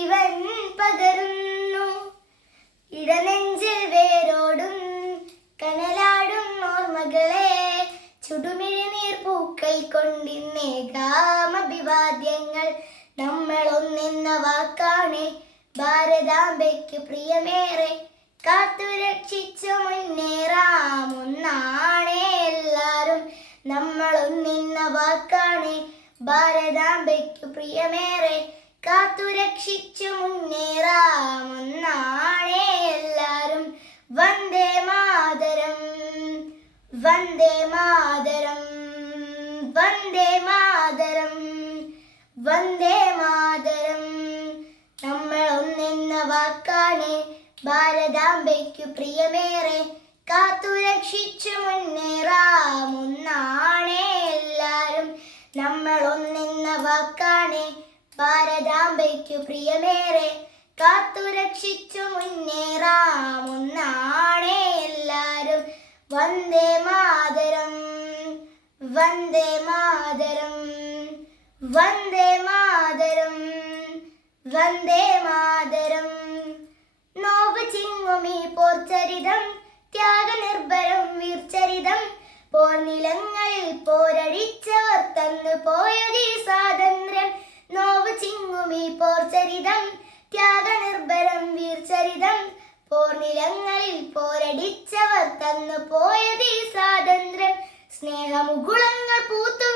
ജീവൻ പകരുന്നു. ഇടനെഞ്ചിൽ വേരോടും കനലാടും ഓർമ്മകളെ. ചുടുമിഴിനീർ പൂക്കൾ കൊണ്ടിന്നേകാം അഭിവാദ്യങ്ങൾ നമ്മൾ ഒന്നെന്ന വാക്കാണ്. ഭാരതാംബയ്ക്ക് പ്രിയമേറെ കാത്തു രക്ഷിച്ചു മുന്നേറാം എല്ലാരും. നമ്മൾ ഒന്നിന്ന വാക്കാണ് ഭാരതാംബയ്ക്ക് പ്രിയമേറെ. കാത്തു രക്ഷിച്ചു മുന്നേറാം ഒന്നാണ് എല്ലാരും. വന്ദേ മാതരം വന്ദേ മാതരം വന്ദേ മാതരം വന്ദേ മാതരം. നമ്മൾ ഒന്നെന്ന വാക്കാണ് ഭാരതാംബയ്ക്കു പ്രിയമേറെ. കാത്തുരക്ഷിച്ചു മുന്നേറാം ഒന്നാണ് എല്ലാരും നമ്മൾ ഒന്നെന്ന വാക്കാണ് ഭാരതാംബയ്ക്കു പ്രിയമേറെ കാത്തു രക്ഷിച്ചു മുന്നേറാം. ഒന്നാണ് എല്ലാരും. വന്ദേ മാതരം വന്ദേ മാതരം വന്ദേ മാതരം വന്ദേ മാതരം. നോവ് ചിങ്ങുമി പോർച്ചരിതം ത്യാഗനിർഭരം വീർച്ചരിതം. പോർനിലങ്ങളിൽ പോരടിച്ചവർ തന്നു പോയതീ സ്വാതന്ത്ര്യം നോവ് ത്യാഗ ത്യാഗനിർഭരം വീർചരിതം പോർനിലങ്ങളിൽ പോരടിച്ചവർ തന്നു പോയതീ സ്വാതന്ത്ര്യം. സ്നേഹമുകുളങ്ങൾ പൂത്തു